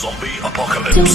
Zombie apocalypse.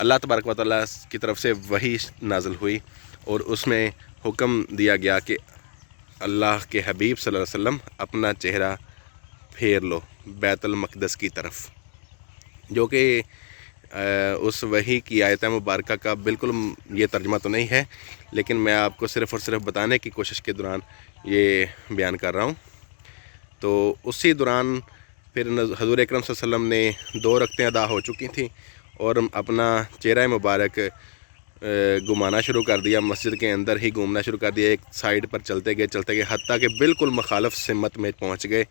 اللہ تبارک و تعالیٰ کی طرف سے وحی نازل ہوئی اور اس میں حکم دیا گیا کہ اللہ کے حبیب صلی اللہ علیہ وسلم اپنا چہرہ پھیر لو بیت المقدس کی طرف، جو کہ اس وحی کی آیت مبارکہ کا بالکل یہ ترجمہ تو نہیں ہے، لیکن میں آپ کو صرف اور صرف بتانے کی کوشش کے دوران یہ بیان کر رہا ہوں۔ تو اسی دوران پھر حضور اکرم صلی اللہ علیہ وسلم نے 2 رکعتیں ادا ہو چکی تھیں اور اپنا چہرہ مبارک گھمانا شروع کر دیا، مسجد کے اندر ہی گھومنا شروع کر دیا، ایک سائیڈ پر چلتے گئے حتیٰ کہ بالکل مخالف سمت میں پہنچ گئے،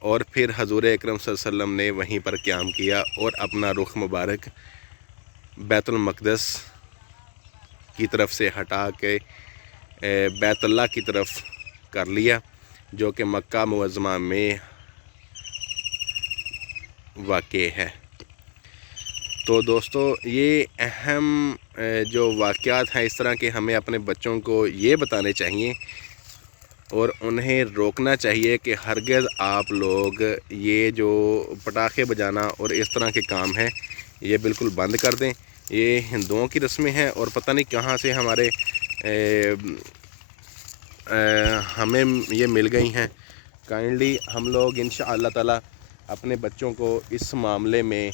اور پھر حضور اکرم صلی اللہ علیہ وسلم نے وہیں پر قیام کیا اور اپنا رخ مبارک بیت المقدس کی طرف سے ہٹا کے بیت اللہ کی طرف کر لیا، جو کہ مکہ معظمہ میں واقع ہے۔ تو دوستو یہ اہم جو واقعات ہیں اس طرح کے ہمیں اپنے بچوں کو یہ بتانے چاہیے اور انہیں روکنا چاہیے کہ ہرگز آپ لوگ یہ جو پٹاخے بجانا اور اس طرح کے کام ہیں یہ بالکل بند کر دیں۔ یہ ہندوؤں کی رسمیں ہیں اور پتہ نہیں کہاں سے ہمیں یہ مل گئی ہیں۔ کائنڈلی ہم لوگ انشاءاللہ تعالی اپنے بچوں کو اس معاملے میں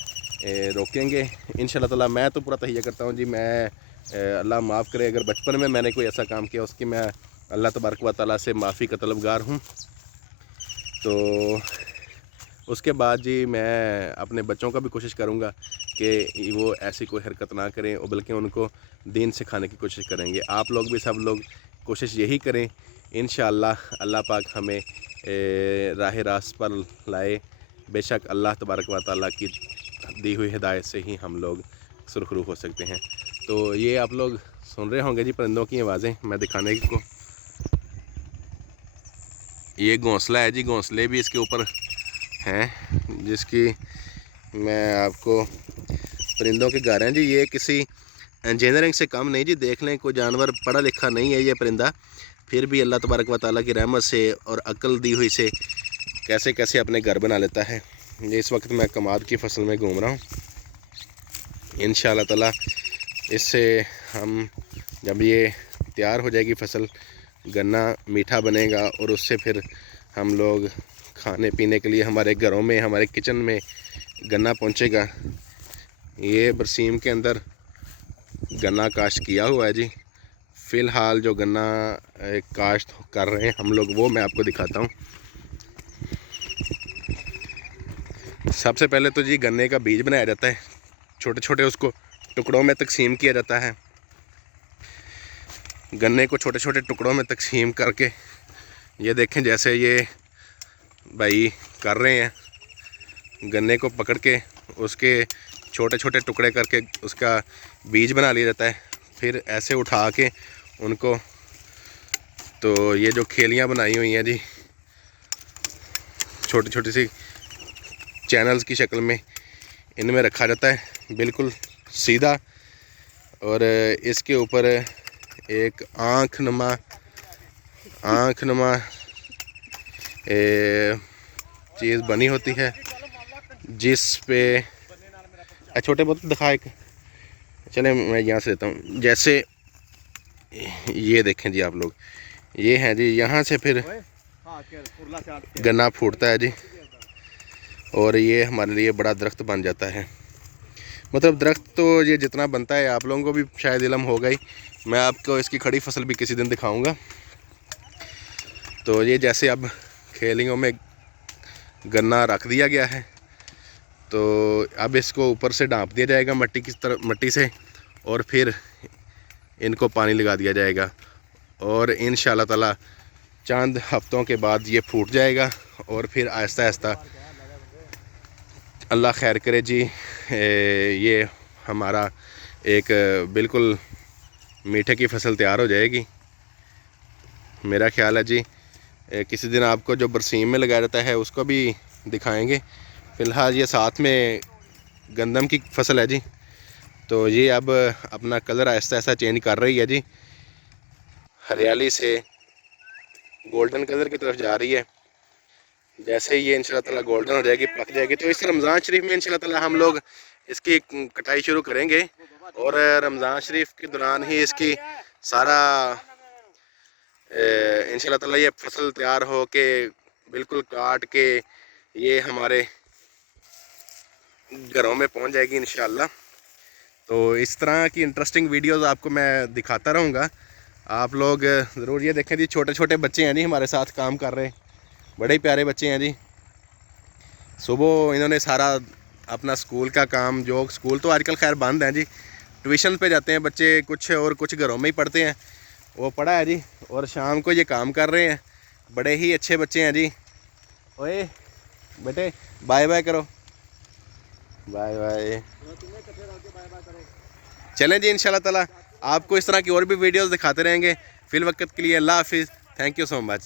روکیں گے انشاءاللہ تعالی۔ میں تو پورا تہیہ کرتا ہوں جی، میں اللہ معاف کرے اگر بچپن میں نے کوئی ایسا کام کیا اس کی میں اللہ تبارک و تعالیٰ سے معافی کا طلبگار ہوں۔ تو اس کے بعد جی میں اپنے بچوں کا بھی کوشش کروں گا کہ وہ ایسی کوئی حرکت نہ کریں اور بلکہ ان کو دین سکھانے کی کوشش کریں گے۔ آپ لوگ بھی سب لوگ کوشش یہی کریں، انشاءاللہ اللہ پاک ہمیں راہ راست پر لائے۔ بے شک اللہ تبارک و تعالیٰ کی دی ہوئی ہدایت سے ہی ہم لوگ سرخرو ہو سکتے ہیں۔ تو یہ آپ لوگ سن رہے ہوں گے جی پرندوں کی آوازیں، میں دکھانے کو یہ گھونسلہ ہے جی، گھونسلے بھی اس کے اوپر ہیں جس کی میں آپ کو پرندوں کے گھر ہیں جی۔ یہ کسی انجینئرنگ سے کم نہیں جی، دیکھ لیں کوئی جانور پڑھا لکھا نہیں ہے یہ پرندہ، پھر بھی اللہ تبارک و تعالیٰ کی رحمت سے اور عقل دی ہوئی سے کیسے کیسے اپنے گھر بنا لیتا ہے۔ اس وقت میں کماد کی فصل میں گھوم رہا ہوں، انشاءاللہ تعالیٰ اس سے ہم جب یہ تیار ہو جائے گی فصل، گنا میٹھا بنے گا اور اس سے پھر ہم لوگ کھانے پینے کے لیے ہمارے گھروں میں ہمارے کچن میں گنا پہنچے گا۔ یہ برسیم کے اندر گنا کاشت کیا ہوا ہے جی، فی الحال جو گنا کاشت کر رہے ہیں ہم لوگ وہ میں آپ کو دکھاتا ہوں۔ سب سے پہلے تو جی گنے کا بیج بنایا جاتا ہے، چھوٹے چھوٹے اس کو ٹکڑوں میں تقسیم کیا جاتا ہے۔ گنے کو چھوٹے چھوٹے ٹکڑوں میں تقسیم کر کے یہ دیکھیں جیسے یہ بھائی کر رہے ہیں، گنے کو پکڑ کے اس کے چھوٹے چھوٹے ٹکڑے کر کے اس کا بیج بنا لیا جاتا ہے، پھر ایسے اٹھا کے ان کو تو یہ جو کھیلیاں بنائی ہوئی ہیں جی چھوٹی چھوٹی سی چینلز کی شکل میں، ان میں رکھا جاتا ہے بالکل سیدھا، اور اس کے اوپر ایک آنکھ نما چیز بنی ہوتی ہے جس پہ چھوٹے بہت دکھا ایک، چلیں میں یہاں سے دیتا ہوں۔ جیسے یہ دیکھیں جی آپ لوگ، یہ ہیں جی، یہاں سے پھر گنا پھوٹتا ہے جی اور یہ ہمارے لیے بڑا درخت بن جاتا ہے۔ مطلب درخت تو یہ جتنا بنتا ہے آپ لوگوں کو بھی شاید علم ہوگا ہی، میں آپ کو اس کی کھڑی فصل بھی کسی دن دکھاؤں گا۔ تو یہ جیسے اب کھیلیوں میں گنا رکھ دیا گیا ہے تو اب اس کو اوپر سے ڈھانپ دیا جائے گا مٹی سے، اور پھر ان کو پانی لگا دیا جائے گا، اور انشاءاللہ تعالی چند ہفتوں کے بعد یہ پھوٹ جائے گا، اور پھر آہستہ آہستہ اللہ خیر کرے جی یہ ہمارا ایک بالکل میٹھے کی فصل تیار ہو جائے گی۔ میرا خیال ہے جی کسی دن آپ کو جو برسیم میں لگایا جاتا ہے اس کو بھی دکھائیں گے۔ فی الحال یہ ساتھ میں گندم کی فصل ہے جی، تو یہ اب اپنا کلر آہستہ آہستہ چینج کر رہی ہے جی، ہریالی سے گولڈن کلر کی طرف جا رہی ہے۔ جیسے ہی یہ انشاءاللہ تعالیٰ گولڈن ہو جائے گی، پک جائے گی، تو اس رمضان شریف میں انشاءاللہ تعالیٰ ہم لوگ اس کی کٹائی شروع کریں گے اور رمضان شریف کے دوران ہی اس کی سارا انشاءاللہ تعالی یہ فصل تیار ہو کے بالکل کاٹ کے یہ ہمارے گھروں میں پہنچ جائے گی انشاءاللہ. تو اس طرح کی انٹرسٹنگ ویڈیوز آپ کو میں دکھاتا رہوں گا. آپ لوگ ضرور یہ دیکھیں جی. چھوٹے چھوٹے بچے ہیں جی ہمارے ساتھ کام کر رہے, بڑے پیارے بچے ہیں جی. صبح انہوں نے سارا اپنا سکول کا کام, جو سکول تو آج کل خیر بند ہیں جی, ٹیوشن پہ جاتے ہیں بچے کچھ, اور کچھ گھروں میں ہی پڑھتے ہیں, وہ پڑھا ہے جی. اور شام کو یہ کام کر رہے ہیں. بڑے ہی اچھے بچے ہیں جی. اوئے بیٹے بائے بائے کرو, بائے بائے. چلیں جی انشاءاللہ تعالی آپ کو اس طرح کی اور بھی ویڈیوز دکھاتے رہیں گے. فی الوقت کے لیے اللہ حافظ. Thank you so much.